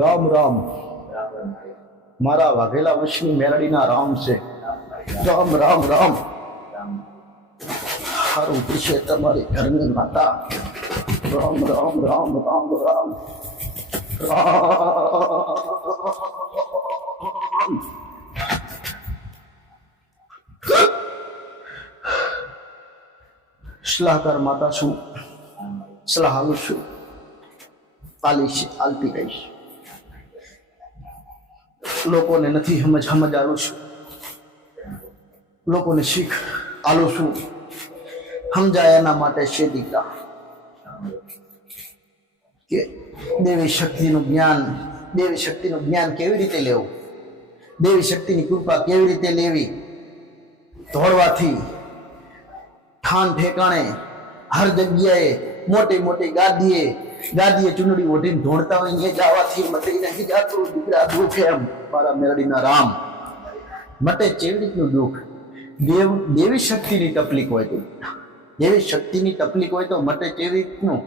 રામ રામ મારા વાઘેલા વંશની મેલડીના રામ છે. રામ રામ રામ સારું પૂછે તમારી ઘરની માતા. રામ રામ રામ રામ રામ રામ. સલાહકાર માતા છું, સલાહ આલું છું, આલીશ આલતી રહીશ. લોકોને નથી સમજ આલું છું, લોકોને શીખ આલું છું. સમજાય એના માટે છે દીકરા કે દેવી શક્તિનું જ્ઞાન કેવી રીતે લેવું, દેવી શક્તિની કૃપા કેવી રીતે લેવી. દોડવાથી ઠાન ઠેકાણે હર જગ્યાએ મોટી મોટી ગાદીએ ચૂંદડી ઓઢીને ધોળતા હોય એ જવાથી મટી નથી જાતું દીકરા દુઃખ. એમ મારા મેરડીના રામ મટે કેવી રીતનું દુઃખ? દેવી શક્તિની તકલીફ હોય તો, દેવી શક્તિની તકલીફ હોય તો મટે કેવી રીતનું?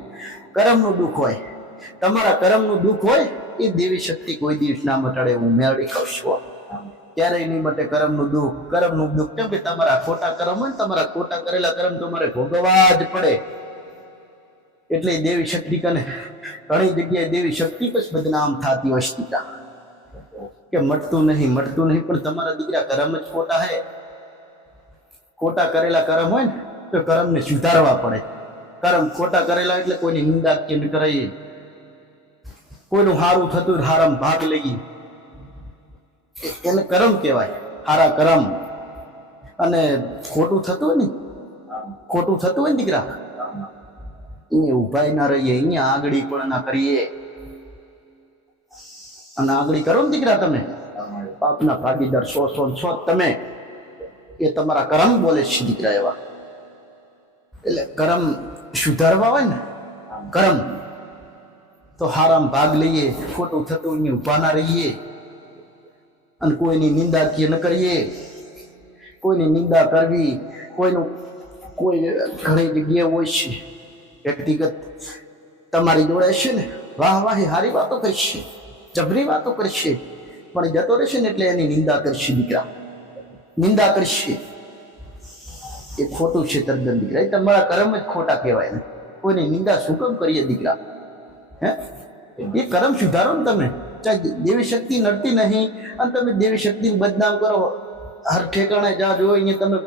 કરમનું દુઃખ હોય, તમારા કરમનું દુઃખ હોય એ દેવી શક્તિ કોઈ દિવસ ના મટાડે. હું મેરડી કહું છું, ક્યારેય નહીં મટે કરમનું દુઃખ. કેમ કે તમારા ખોટા કરમ હોય ને, તમારા ખોટા કરેલા કરમ તમારે ભોગવવા જ પડે. એટલે દેવી શક્તિ કને ઘણી જગ્યાએ દેવી શક્તિ પછી બદનામ થતી હોય છે કે મટતું નહીં પણ તમારા દીકરા કરમ જ ખોટા હે. ખોટા કરેલા કરમ હોય ને તો કરમને સુધારવા પડે. કરમ ખોટા કરેલા એટલે કોઈની નિંદા કે કરાઈએ, કોઈનું સારું થતું હારામ ભાગ લઈએ, એને કરમ કહેવાય, હારા કરમ. અને ખોટું થતું હોય ને દીકરા, અહીંયા ઉભા ના રહીએ, અહીંયા આગળી પણ ના કરીએ. અને આગળી કરો ને દીકરા તમે પાપના ભાગીદાર છો તમે. એ તમારા કરમ બોલે છે દીકરા એવા. એટલે કરમ સુધારવા હોય ને કરમ તો હારામ ભાગ લઈએ. ખોટું થતું અહીંયા ઉભા ના રહીએ અને કોઈની નિંદા ન કરીએ. કોઈની નિંદા કરવી, કોઈ ઘણી જગ્યાએ હોય છે વ્યક્તિગત તમારી જોડે છે ને વાહી હારી વાતો કરશે, જબરી વાતો કરશે, પણ જતો રહેશે ને એટલે એની નિંદા કરશે દીકરા, નિંદા કરશે. એ ખોટું છે તદ્દન દીકરા. એ તમારા કર્મ જ ખોટા કહેવાય ને. કોઈની નિંદા શું કેમ કરીએ દીકરા? હે, એ કર્મ સુધારો ને તમે. ચાહે દેવી શક્તિ નડતી નહીં અને તમે દેવી શક્તિને બદનામ કરો, હર ઠેકાણે જ્યાં જોયો અહીંયા તમે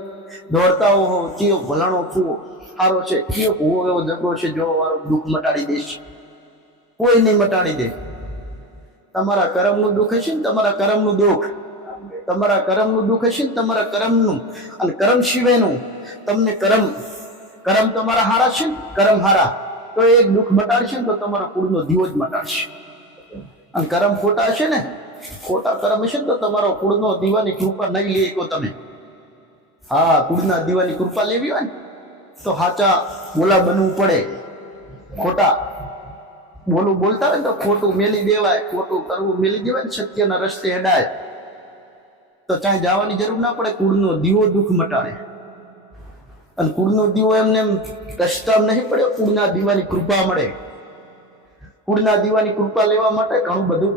દોડતા હો, ચિયો ભલાણો છું સારો છે, ચિયો ભૂવો એવો ઝઘડો છે જો વારો દુઃખ મટાડી દેશે. કોઈ નહીં મટાડી દે. તમારા કર્મનું દુઃખ હશે ને, તમારા કર્મનું દુઃખ હશે ને, તમારા કર્મનું અને કર્મ સિવાયનું તમને કર્મ તમારા હારા છે ને, કર્મ હારા તો એક દુઃખ મટાડશે ને તો તમારો કુળનો દીવો જ મટાડશે. અને કર્મ ખોટા હશે ને, ખોટા કર્મ હશે ને તો તમારો કુળનો દીવાની કૃપા નહીં લે શકો તમે. હા, કુળના દીવાની કૃપા લેવી હોય ને તો સાચા બોલા બનવું પડે. ખોટા બોલતા હોય ને તો ખોટું મેલી દેવાય, ખોટું કરવું મેલી દેવાય ને સત્યના રસ્તે હેડાય તો ચાહે જવાની જરૂર ના પડે. કુળનો દીવો દુઃખ મટાડે. અને કુળનો દીવો એમને એમ રસ્તા નહીં પડે, કુળના દીવાની કૃપા મળે. કુળના દીવાની કૃપા લેવા માટે ઘણું બધું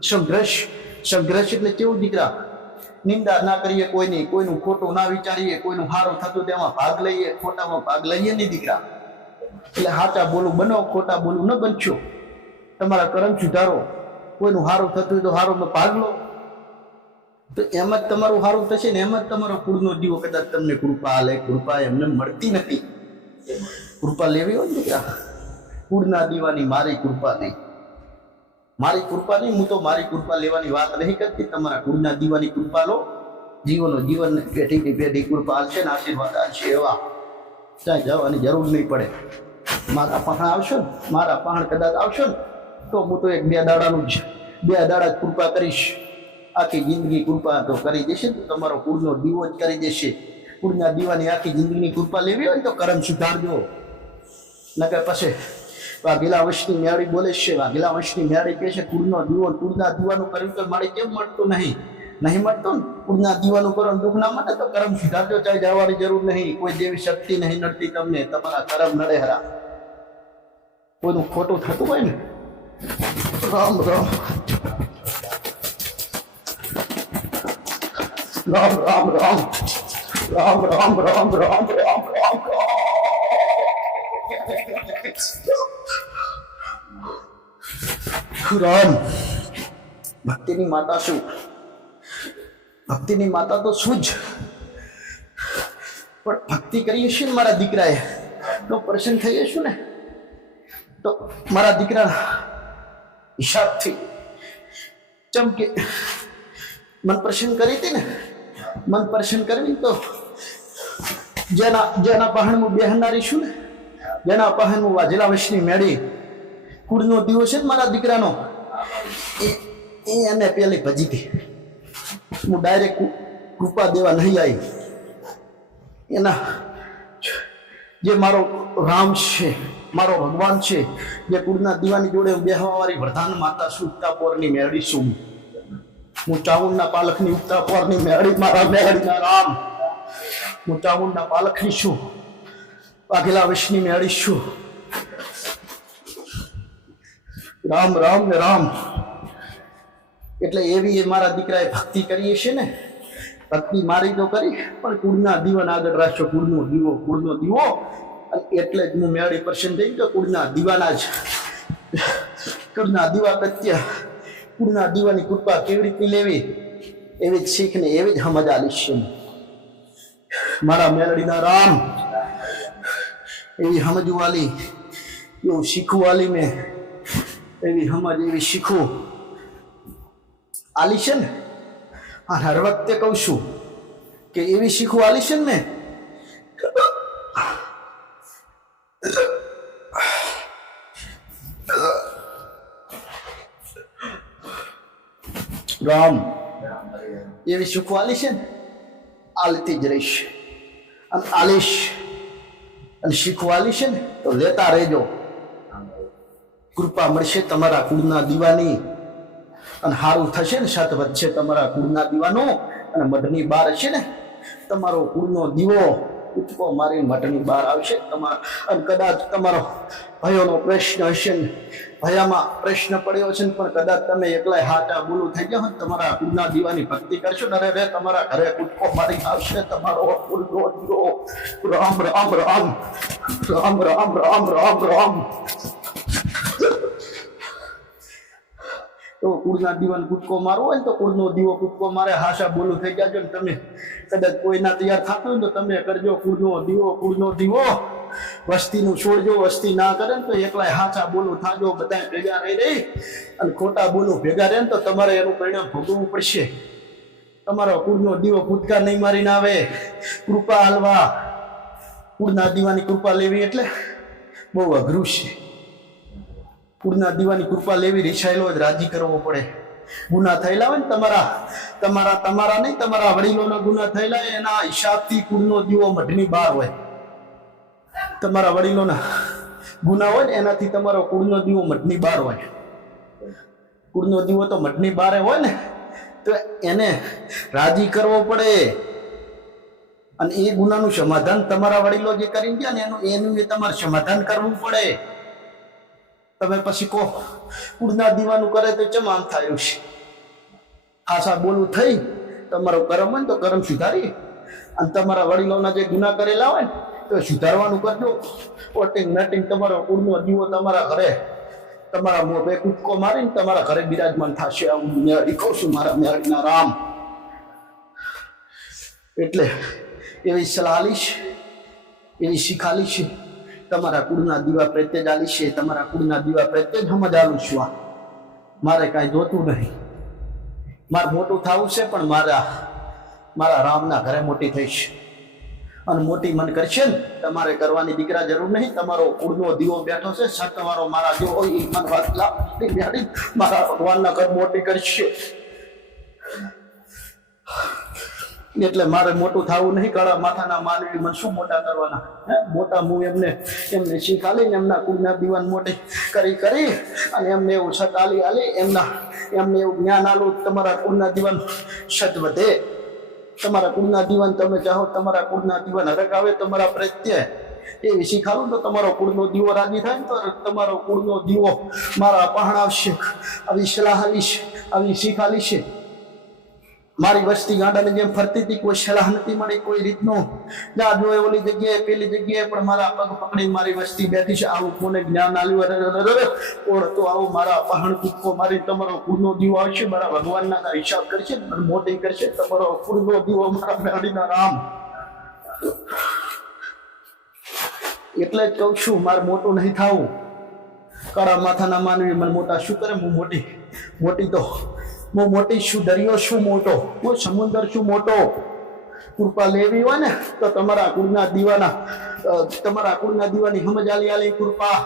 સંઘર્ષ એટલે કેવું દીકરા? નિંદા ના કરીએ કોઈની, કોઈનું ખોટું ના વિચારીએ, કોઈનું સારું થતું તેમાં ભાગ લઈએ, ખોટામાં ભાગ લઈએ નહીં દીકરા. એટલે સાચા બોલું બનો, ખોટા બોલું ન બનશો. તમારા કર્મ સુધારો. કોઈનું સારું થતું તો સારું ભાગ લો તો એમ જ તમારું સારું થશે ને. એમ જ તમારો કુળનો દીવો કદાચ તમને કૃપા હાલે. કૃપા એમને મળતી નથી. કૃપા લેવી હોય ને દીકરા, કુળના દીવાની મારી કૃપા નહીં. હું તો મારી કૃપા લેવાની વાત નહીં કરતી. તમારા કુળના દીવાની કૃપા લો. જીવન પેઢી પેઢી કૃપા હાલશે ને, આશીર્વાદ હાલશે. એવા ત્યાં જવાની જરૂર નહીં પડે. મારા પહાણ કદાચ આવશો ને તો હું તો બે દાડા જ કૃપા કરીશ. આખી જિંદગી કૃપા તો કરી દેશે તો તમારો કુળનો દીવો જ કરી દેશે. કુળના દીવાની આખી જિંદગીની કૃપા લેવી હોય ને તો કર્મ સુધારજો. નકર પછી વાઘેલા વંશની મેળી બોલે છે. વાઘેલા વંશની મેળી કહે છે કુળનો દીવો, કુળના દીવાનું કર્યું તો મારે કેમ મળતું નહીં મળતો ને? કુળના દીવાનું કરો દુઃખ ના મળે તો કર્મ સુધારજો. ચાહે જવાની જરૂર નહીં. કોઈ દેવી શક્તિ નહીં નડતી તમને, તમારા કર્મ નડે હરા. કોઈનું ખોટું થતું હોય ને રામ રામ રામ રામ રામ રામ રામ રામ રામ રામ રામ રામ. ભક્તિની માતા શું? ભક્તિની માતા તો શું જ, પણ ભક્તિ કરીએ છીએ ને મારા દીકરાએ તો પ્રસન્ન થઈએ છું ને. તો મારા દીકરા હિસાબથી ચમકે મન પ્રસન્ન કરી હતી ને, મન પ્રસન્ન કરવી તો જેના પહાણમાં બેહનારી છું ને, જેના પહાણમાં વાજેલા વશની મેળી કુળનો દીવો છે ને મારા દીકરાનો, એ એને પેલી ભજી હતી. હું ડાયરેક્ટ કૃપા દેવા નહીં આવી. એના જે મારો રામ છે, મારો ભગવાન છે, જે કુળના દીવાની જોડે બેહવા વાળી વરદાન માતા છું, ઉગતાપોરની મેળી છું. હું ચામુંડના પાલખની ઉગતાપોરની મેળી, મારા મેળીના રામ. હું ચામુંડના પાલખની છું, વાઘેલા વિષની મેળી છું. રામ રામ ને રામ. એટલે એવી મારા દીકરાએ ભક્તિ કરીએ છે ને. ભક્તિ મારી તો કરી, પણ કુળના દીવાને આગળ રાખ્યો. કુળનો દીવો, કુળનો દીવો. અને એટલે જ હું મેળી પ્રસન્ન થઈ ગયો. કુળના દીવાના જ, કુળના દીવા પ્રત્યે, કુળના દીવાની કૃપા કેવી રીતે લેવી એવી જ શીખ ને એવી જ સમજ આલી છે મારા મેલડીના રામ. એવી સમજવું વાલી, એવું શીખવું વાલી મેં, એવી સમજ, એવી શીખવું આલી છે ને. અને હર વખતે કહું છું કે એવી શીખવું આલી છે ને મેં. રામ એવી શીખવું આલી છે ને, આલતી જ રહીશ અને આલીશ. અને શીખવું આલી છે ને તો લેતા રહેજો. કૃપા મળશે તમારા કુળના દીવાની, અને સારું થશે ને સાથ વધશે તમારા કુળના દીવાનો. અને મઢની બહાર હશે ને તમારો કુળનો દીવો ઉચકો મારી મઢની બહાર આવશે તમારા. અને કદાચ તમારો ભયોનો પ્રશ્ન હશે ને, ભયામાં પ્રશ્ન પડ્યો છે ને, પણ કદાચ તમે એકલા હાટા બોલું થઈ જાઓ ને, તમારા કુળના દીવાની ભક્તિ કરશો ને, અરે તમારા ઘરે ઉચકો મારી આવશે તમારો કુળનો દીવો. રામ રામ રામ રામ રામ રામ રામ રામ. તો કુળના દીવાને કૂદકો મારવો હોય ને તો કુળનો દીવો કૂદકો મારે, હાશા બોલું થઈ જાજો ને. તમે કદાચ કોઈના તૈયાર થતું હોય ને તો તમે કરજો કુળનો દીવો, કુળનો દીવો. વસ્તીનું છોડજો, વસ્તી ના કરે ને તો એકલા હાચા બોલું થાજો. બધા ભેગા રહી અને ખોટા બોલું ભેગા રહે ને તો તમારે એનું પરિણામ ભોગવવું પડશે. તમારો કુળનો દીવો કૂદકા નહીં મારીને આવે. કૃપા હાલવા, કુળના દીવાની કૃપા લેવી એટલે બહુ અઘરું છે. કુળના દીવાની કૃપા લેવી રિસાયેલો જ રાજી કરવો પડે. ગુના થયેલા હોય ને તમારા નહીં, તમારા વડીલોના ગુના થયેલા એના હિસાબથી કુળનો દીવો મઢની બહાર હોય. તમારા વડીલોના ગુના હોય ને એનાથી તમારો કુળનો દીવો મઢની બહાર હોય. કુળનો દીવો તો મઢની બહાર હોય ને તો એને રાજી કરવો પડે. અને એ ગુનાનું સમાધાન તમારા વડીલો જે કરીને ગયા ને એનું તમારે સમાધાન કરવું પડે. તમે પછી કહો કુળના દીવાનું કરે તો ચમ આમ થયું છે. ખાસા બોલું થઈ તમારો કર્મ હોય ને તો કર્મ સુધારી, અને તમારા વડીલોના જે ગુના કરેલા હોય ને તો સુધારવાનું કરજો. ઓટિંગ નટિંગ તમારો કુળનો દીવો તમારા ઘરે, તમારા મોં બે કૂદકો મારીને તમારા ઘરે બિરાજમાન થશે. આવું મેળી કહું છું મારા મેળીના રામ. એટલે એવી સલાહ આલીશ, એવી શીખાલી છે. તમારા કુળના દીવા પ્રત્યે જ આલી છે. તમારા કુળના દીવા પ્રત્યે જ સમજ આલું છું. આ મારે કાંઈ જોતું નહીં. મારે મોટું થવું છે પણ મારા રામના ઘરે મોટી થઈશ. અને મોટી મન કરશે ને તમારે કરવાની દીકરા જરૂર નહીં. તમારો કુળનો દીવો બેઠો છે સતવારો મારા જેવો એ મન વાત મારા ભગવાનના ઘર મોટી કરશે. એટલે મારે મોટું થવું નહીં. કાળા માથાના માનવી મને શું મોટા કરવાના? મોટા હું એમને શીખાલીને એમના કુળના દીવાન મોટી કરી અને એમને એવું છત આલી એમને એવું જ્ઞાન આલું. તમારા કુળના દીવાન છત વધે. તમારા કુળના દીવાન તમે ચાહો તમારા કુળના દીવાન હરક આવે તમારા પ્રત્યે એવી શીખાડું તો તમારો કુળનો દીવો રાજી થાય ને તો તમારો કુળનો દીવો મારા પહાણ આવશે. આવી સલાહ આલીશ, આવી શીખ આલીશ. મારી વસ્તી ગાંડાની જેમ ફરતી હતી, કોઈ સલાહ નથી મળી, કોઈ રીતનો ના જોયે ઓલી જગ્યાએ પેલી જગ્યાએ, પણ મારા પગ પકડીને મારી વસ્તી બેઠી છે. આવું કોને જ્ઞાન આલ્યું? કોણ તો આવું મારા પહાણ કૂદકો મારી તમારો કુળનો દીવો આવશે, મારા ભગવાનના હિસાબ કરશે, મોટી કરશે. તમારો કુળનો દીવો મારા મેળડીના રામ. એટલે જ કહું છું, મારે મોટું નહીં થવું. કાળા માથાના માનવી મને મોટા શું કરે? હું મોટી તો હું મોટી શું? દરિયો શું મોટો? હું સમુદ્ર શું મોટો? કૃપા લેવી હોય ને તો તમારા કુળના દીવાની સમજ આલી કૃપા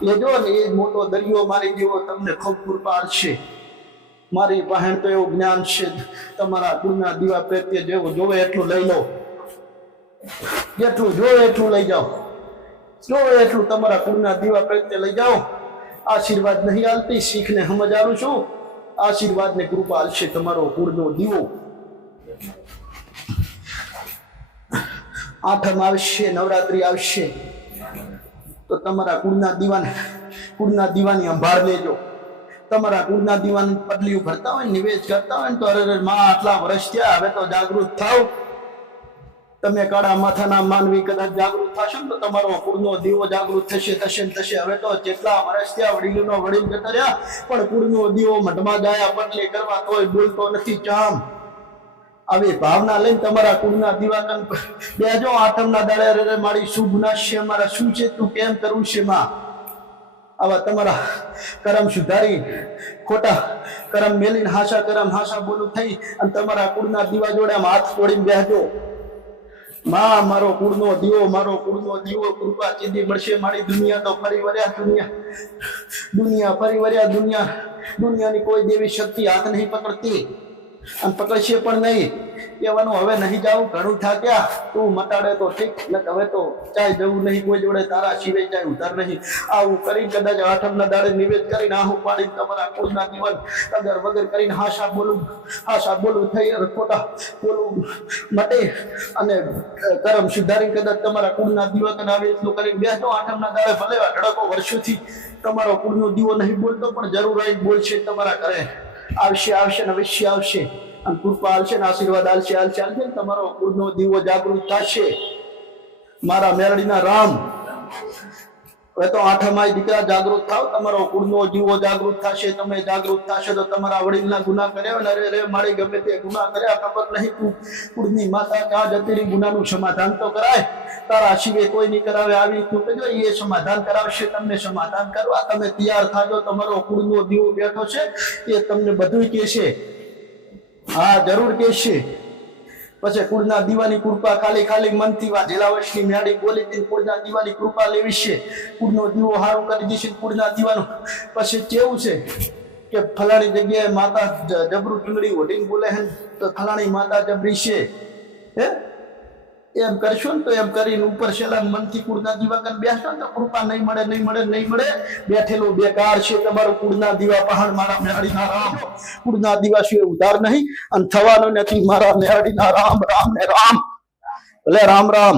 લેજો ને. એ મોટો દરિયો મારી જેવો તમને ખૂબ કૃપા છે. મારી પાસે તો એવું જ્ઞાન છે, તમારા કુળના દીવા પ્રત્યે જેવું જોવે એટલું લઈ લો, જેટલું જોવે એટલું લઈ જાઓ, જોવે એટલું તમારા કુળના દીવા પ્રત્યે લઈ જાઓ. આશીર્વાદ નહીં આલતી, શીખને સમજ આલું છું. આશીર્વાદ ને કૃપા આલશે તમારો કુળનો દીવો. આઠમ આવશે, નવરાત્રી આવશે તો તમારા કુળના દીવાની સંભાળ લેજો. તમારા કુળના દીવાની પટલીઓ ભરતા હોય, નિવેદ કરતા હોય ને તો અરે માં આટલા વર્ષ થયા, હવે તો જાગૃત થાવ. તમે કાળા માથાના માનવી કદાચ જાગૃત થશો ને તો તમારો કુળનો દીવો જાગૃત થશે. હવે તો જેટલા વર્ષ થયા વડીલોનો વડીલ જતા રહ્યા, પણ કુળનો દીવો મઢમાં ગયા પટલી કરવા તોય બોલતો નથી ચામ. આવી ભાવના લઈને તમારા કુળના દીવા બેજો. આઠમના દાડે મારી શું ગુનાહ છે, મારા શું છે, તું કેમ કરવું છે માં? આવા તમારા કરમ સુધારી, ખોટા કરમ મેલીને હાસા બોલું થઈ અને તમારા કુળના દીવા જોડે હાથ જોડીને બેસજો. માં મારો કુળનો દીવો કૃપા ચીધી મળશે. મારી દુનિયા તો ફરી વર્યા, દુનિયા ફરી વર્યા. દુનિયાની કોઈ દેવી શક્તિ હાથ નહીં પકડતી અને પકડશે પણ નહીં. કહેવાનું હવે નહીં જાવું, ઘણું થાક્યા, તું મટાડે તો ઠીક, હવે તો ચાય જવું નહીં કોઈ જોડે, તારા સિવાય ચાય ઉધાર નહીં. આવું કરી કદાચ આઠમના દાડે નિવેદ કરીને આહું પાડી તમારા કુળના દીવાન કદર વગર કરીને હાસા બોલું થઈ અને ખોટા બોલું મટે અને કરમ સુધારી કદાચ તમારા કુળના દીવા કદાચ એટલું કરીને બેસતો. આઠમના દાડે ભલે અઢળકો વર્ષોથી તમારો કુળનો દીવો નહીં બોલતો, પણ જરૂર આવી બોલશે. તમારા ઘરે આવશે ને અવશ્ય આવશે અને કૃપા આલશે ને આશીર્વાદ આલશે ને તમારો કુળનો દીવો જાગૃત થશે. મારા મેરડીના રામ. હવે તો આઠમાય દીકરા જાગૃત થાવ, તમારો કુળનો દીવો જાગૃત થશે. તમે જાગૃત થશો તો તમારા વડીલના ગુના કર્યા ને અરે મારી ગમે તે ગુના કર્યા, ખબર નહીં તું કુળની માતા ક્યાં જતી રહી, ગુનાનું સમાધાન તો કરાય. તારા સિવાય કોઈ નહીં કરાવે. આવી તું કહેજો, એ સમાધાન કરાવશે. તમને સમાધાન કરવા તમે તૈયાર થાજો. તમારો કુળનો દીવો બેઠો છે, એ તમને બધું કહેશે. હા, જરૂર કહેશે. પછી કુળના દીવાની કૃપા ખાલી મનથી વાજેલા વર્ષની મેળી બોલી હતી, કુળના દીવાની કૃપા લેવી છે. કુળનો દીવો હારું કરી દેશે. કુળના દીવાનું પછી કેવું છે કે ફલાણી જગ્યાએ માતા જબરું ચૂંદડી ઓઢીને બોલે હે તો ફલાણી માતા જબરી છે, હે એમ કરશો ને તો એમ કરીને ઉપર છેલ્લા મનથી કુળના દીવા કરીને બેસશો ને તો કૃપા નહીં મળે. બેઠેલો બેકાર છે તમારું કુળના દીવા પહાડ. મારા મેળડીના રામ. કુળના દીવા સિવાય ઉધાર નહીં અને થવાનો નથી. મારા મેળડીના રામ ને રામ. ભલે રામ.